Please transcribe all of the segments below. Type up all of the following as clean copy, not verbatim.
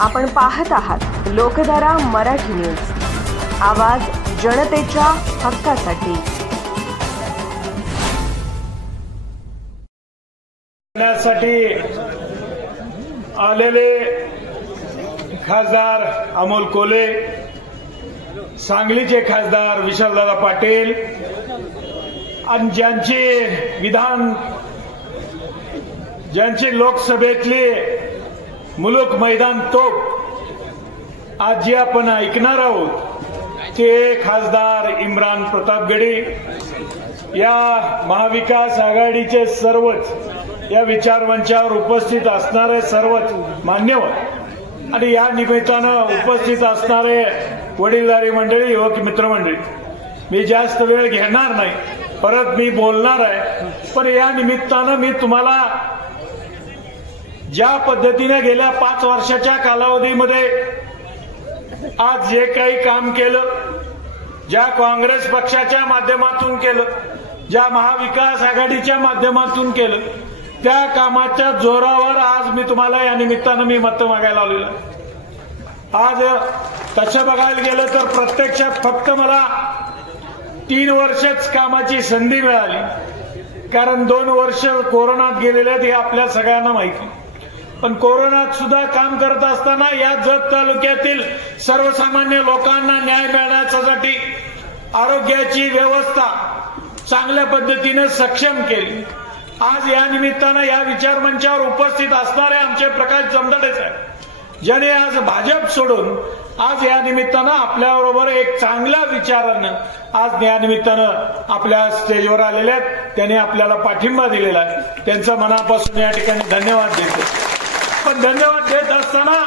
आपण पाहत आहात लोकधारा मराठी न्यूज, आवाज जनतेच्या हक्कासाठी। आलेले खासदार अमोल कोल्हे, सांगलीचे खासदार विशालदादा पाटील आणि ज्यांची लोकसभेतली मुलुक मैदान तोप आज जे आपण ऐकणार आहोत ते खासदार इम्रान प्रतापगडी। या महाविकास आघाडीचे सर्वच या विचारमंचावर उपस्थित असणारे सर्वच मान्यवर आणि या निमित्तानं उपस्थित असणारे वडीलधारी मंडळी, युवक मित्रमंडळी, मी जास्त वेळ घेणार नाही, परत मी बोलणार आहे। पण या निमित्तानं मी तुम्हाला ज्या पद्धतीने गेल्या 5 वर्षाच्या कालावधीमध्ये आज जे काही काम केलं, ज्या काँग्रेस पक्षाच्या माध्यमातून केलं, ज्या महाविकास आघाडीच्या माध्यमातून केलं, त्या कामाच्या जोरावर आज मी तुम्हाला या निमित्तानं मी मत मागायला आलेलो आहे। आज तसं बघायला गेलं तर प्रत्यक्षात फक्त मला 3 वर्षच कामाची संधी मिळाली, कारण 2 वर्ष कोरोनात गेलेले आहेत हे आपल्या सगळ्यांना माहिती। पण कोरोनात सुद्धा काम करत असताना या जत तालुक्यातील सर्वसामान्य लोकांना न्याय मिळण्यासाठी आरोग्याची व्यवस्था चांगल्या पद्धतीने सक्षम केली। आज या निमित्तानं या विचारमंचावर उपस्थित असणारे आमचे प्रकाश जमदाडे साहेब, ज्याने आज भाजप सोडून आज या निमित्तानं आपल्याबरोबर एक चांगल्या विचारानं आज या निमित्तानं आपल्या स्टेजवर आलेले आहेत, त्यांनी आपल्याला पाठिंबा दिलेला आहे, त्यांचं मनापासून या ठिकाणी धन्यवाद देतो। पण धन्यवाद देत असताना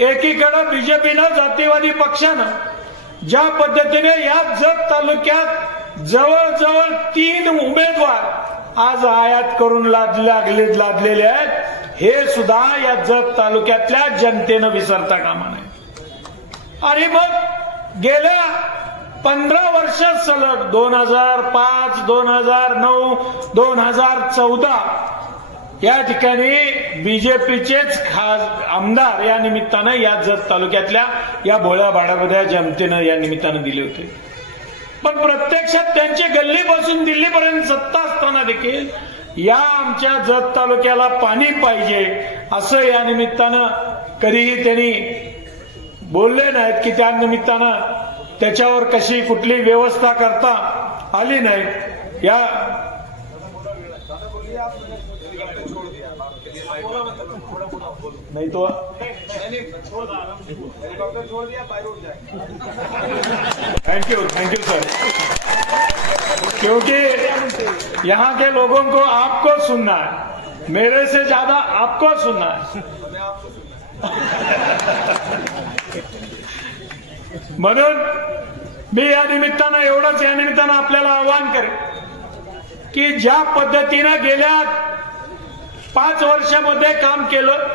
एकीकडे बीजेपीनं, जातीवादी पक्षानं ज्या पद्धतीने या जत तालुक्यात जवळजवळ 3 उमेदवार आज आयात करून लादलेले आहेत, हे सुद्धा या जत तालुक्यातल्या जनतेनं विसरता कामा नये। आणि मग गेल्या 15 वर्ष सलग 2005, 2009, 2014 या ठिकाणी बीजेपीचेच आमदार या निमित्तानं या जत तालुक्यातल्या या भोळ्या भाड्यामध्ये जनतेनं या निमित्तानं दिले होते। पण प्रत्यक्षात त्यांची गल्लीपासून दिल्लीपर्यंत सत्ता असताना देखील या आमच्या जत तालुक्याला पाणी पाहिजे असं या निमित्तानं कधीही त्यांनी बोलले नाहीत की त्या निमित्तानं त्याच्यावर कशी कुठली व्यवस्था करता आली नाही। या नहीं तो थैंक यू सर, क्योंकि यहाँ के लोगों को आपको सुनना है, मेरे से ज्यादा आपको सुनना है। म्हणून मी या निमित्तानं एवढंच या निमित्तानं आपल्याला आवाहन करेन की ज्या पद्धतीनं गेल्या 5 वर्षामध्ये काम केलं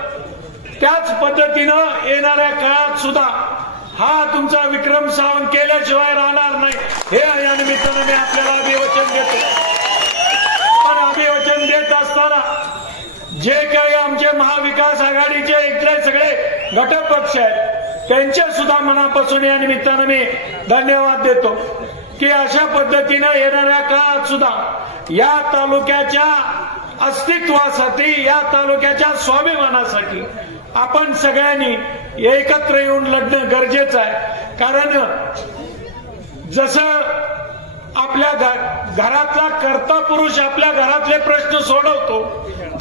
त्याच पद्धतीनं येणाऱ्या काळात सुद्धा हा तुमचा विक्रम सावंत केल्याशिवाय राहणार नाही, हे या निमित्तानं मी आपल्याला अभिवचन देतो। पण अभिवचन देत असताना जे काही आमचे महाविकास आघाडीचे इथले सगळे घटक पक्ष आहेत त्यांचे सुद्धा मनापासून या निमित्तानं मी धन्यवाद देतो की अशा पद्धतीनं येणाऱ्या काळात सुद्धा या तालुक्याच्या अस्तित्वासाठी, या तालुक्याच्या स्वाभिमानासाठी आपण सगळ्यांनी एकत्र येऊन लढणं गरजेचं आहे। कारण जसं आपल्या घरातला कर्ता पुरुष आपल्या घरातले प्रश्न सोडवतो,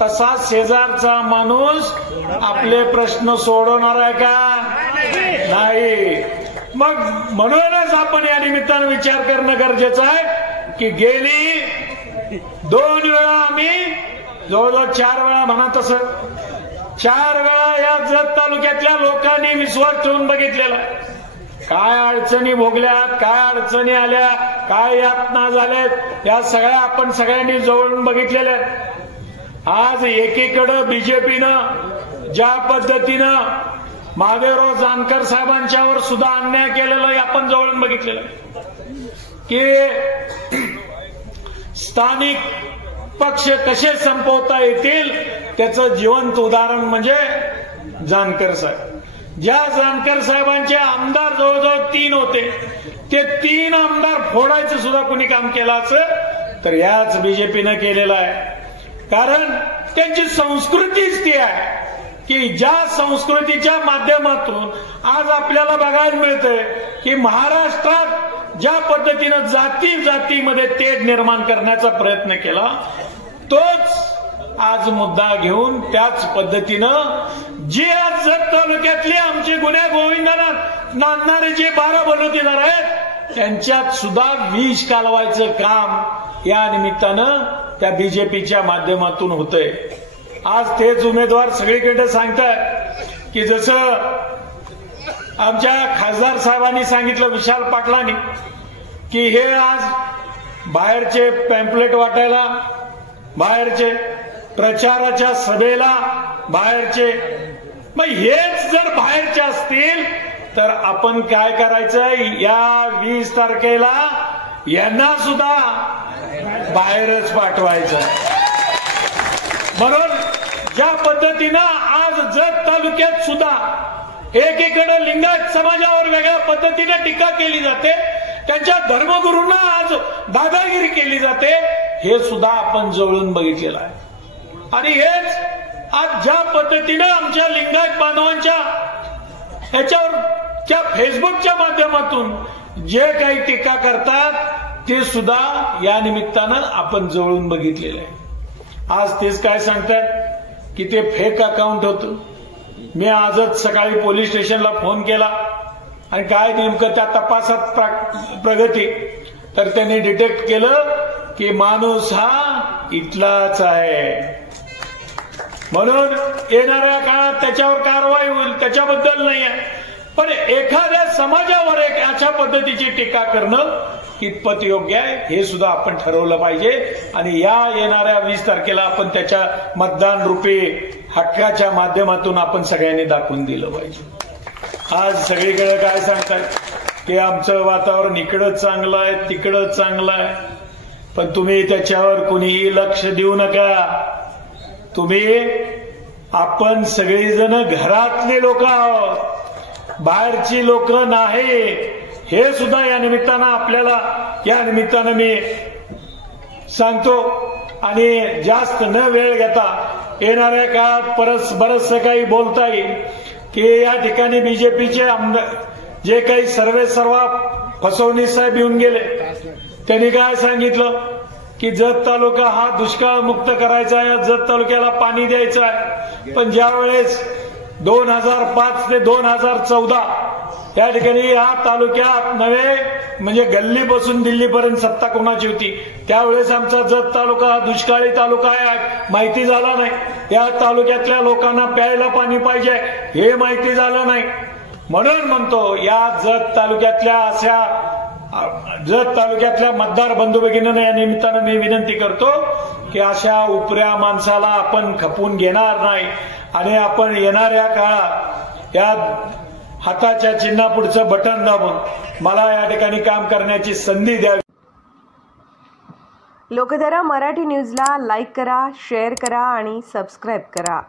तसा शेजारचा माणूस आपले प्रश्न सोडवणार आहे का? नाही। मग म्हणूनच आपण या निमित्तानं विचार करणं गरजेचं आहे की गेली 2 वेळा आम्ही जवळजवळ 4 वेळा म्हणा तसं 4 वेळा या जत तालुक्यातल्या लोकांनी विश्वास ठेवून बघितलेला, काय अडचणी भोगल्यात, काय अडचणी आल्या, काय यातना झाल्यात, या सगळ्या आपण सगळ्यांनी जवळून बघितलेल्या। आज एकीकडे बीजेपीनं ज्या पद्धतीनं महादेवराव जानकर साहेबांच्यावर सुद्धा अन्याय केलेला आपण जवळून बघितलेलं की स्थानिक पक्ष कसे संपवता येतील त्याचं जिवंत उदाहरण म्हणजे जानकर साहेब। ज्या जानकर साहेबांचे आमदार जवळजवळ 3 होते, ते 3 आमदार फोडायचं सुद्धा कुणी काम केलं असं तर याच बीजेपीनं केलेलं आहे. कारण त्यांची संस्कृतीच ती आहे की ज्या संस्कृतीच्या माध्यमातून आज आपल्याला बघायला मिळतंय की महाराष्ट्रात ज्या पद्धतीनं जातीमध्ये तेढ निर्माण करण्याचा प्रयत्न केला, तोच आज मुद्दा घेऊन त्याच पद्धतीनं जे आज जत तालुक्यातले आमचे गुन्हे गोविंदांना नांदणारे जे 12 बलुतेदार आहेत त्यांच्यात सुद्धा विष कालवायचं काम या निमित्तानं त्या बीजेपीच्या माध्यमातून होतंय. आज तेच उमेदवार सगळीकडे सांगतात की जसं आमच्या खासदार साहेबांनी सांगितलं, विशाल पाटलांनी, की हे आज बाहेरचे पॅम्पलेट वाटायला, बाहेरचे प्रचाराच्या सभेला बाहेरचे, मग हेच जर बाहेरचे असतील तर आपण काय करायचं, या 20 तारखेला यांना सुद्धा बाहेरच पाठवायचं. म्हणून ज्या पद्धतीनं आज जत तालुक्यात सुद्धा एकीकडे लिंगायत समाजावर वेगळ्या पद्धतीने टीका केली जाते, त्यांच्या धर्मगुरूंना आज दादागिरी केली जाते, हे सुद्धा आपण जवळून बघितलेलं आहे. आणि हेच आज ज्या पद्धतीनं आमच्या लिंगायत बांधवांच्या ह्याच्यावर त्या फेसबुकच्या माध्यमातून जे काही टीका करतात ते सुद्धा या निमित्तानं आपण जवळून बघितलेलं आहे. आज तेच काय सांगतात की ते फेक अकाउंट होतं. मी आजच सकाळी पोलीस स्टेशनला फोन केला आणि काय नेमकं त्या तपासात प्रगती, तर त्यांनी डिटेक्ट केलं की माणूस हा इथलाच आहे. म्हणून येणाऱ्या काळात त्याच्यावर कारवाई होईल, त्याच्याबद्दल नाही आहे. पण एखाद्या समाजावर एक अशा पद्धतीची टीका करणं कितपत योग्य आहे हे सुद्धा आपण ठरवलं पाहिजे. आणि या येणाऱ्या 20 तारखेला आपण त्याच्या मतदान रूपी हक्काच्या माध्यमातून आपण सगळ्यांनी दाखवून दिलं पाहिजे. आज सगळीकडे काय सांगतायत की आमचं वातावरण इकडं चांगलं आहे, तिकडं चांगलं आहे, पण तुम्ही त्याच्यावर कुणीही लक्ष देऊ नका. आपण सगळीजण घरातली लोक आहोत, बाहेरची लोक नाही, हे सुद्धा या निमित्तानं आपल्याला या निमित्तानं मी सांगतो. आणि जास्त न वेळ घेता येणाऱ्या काळात बरंचसं काही बोलता येईल की या ठिकाणी बीजेपीचे आमदार जे काही सर्वेसर्वा फसवणीस साहेब येऊन गेले, त्यांनी काय सांगितलं की जत तालुका हा दुष्काळ मुक्त करायचा आहे, जत तालुक्याला पाणी द्यायचं आहे. पण ज्या वेळेस 2005 ते 2014 त्या ठिकाणी या तालुक्यात नव्हे म्हणजे गल्लीपासून दिल्लीपर्यंत सत्ता कोणाची होती, त्यावेळेस आमचा जत तालुका हा दुष्काळी तालुका आहे माहिती झाला नाही. या तालुक्यातल्या लोकांना प्यायला पाणी पाहिजे हे माहिती झालं नाही. म्हणून म्हणतो या जत तालुक्यातल्या मतदार बंधू भगिनींना या निमित्तानं मी विनंती करतो की अशा उपऱ्या माणसाला आपण खपवून घेणार नाही. आणि आपण येणाऱ्या काळात या हाताच्या चिन्हापुढचं बटन दाबून मला या ठिकाणी काम करण्याची संधी द्यावी. लोकधारा मराठी न्यूजला लाईक करा, शेअर करा आणि सबस्क्राईब करा.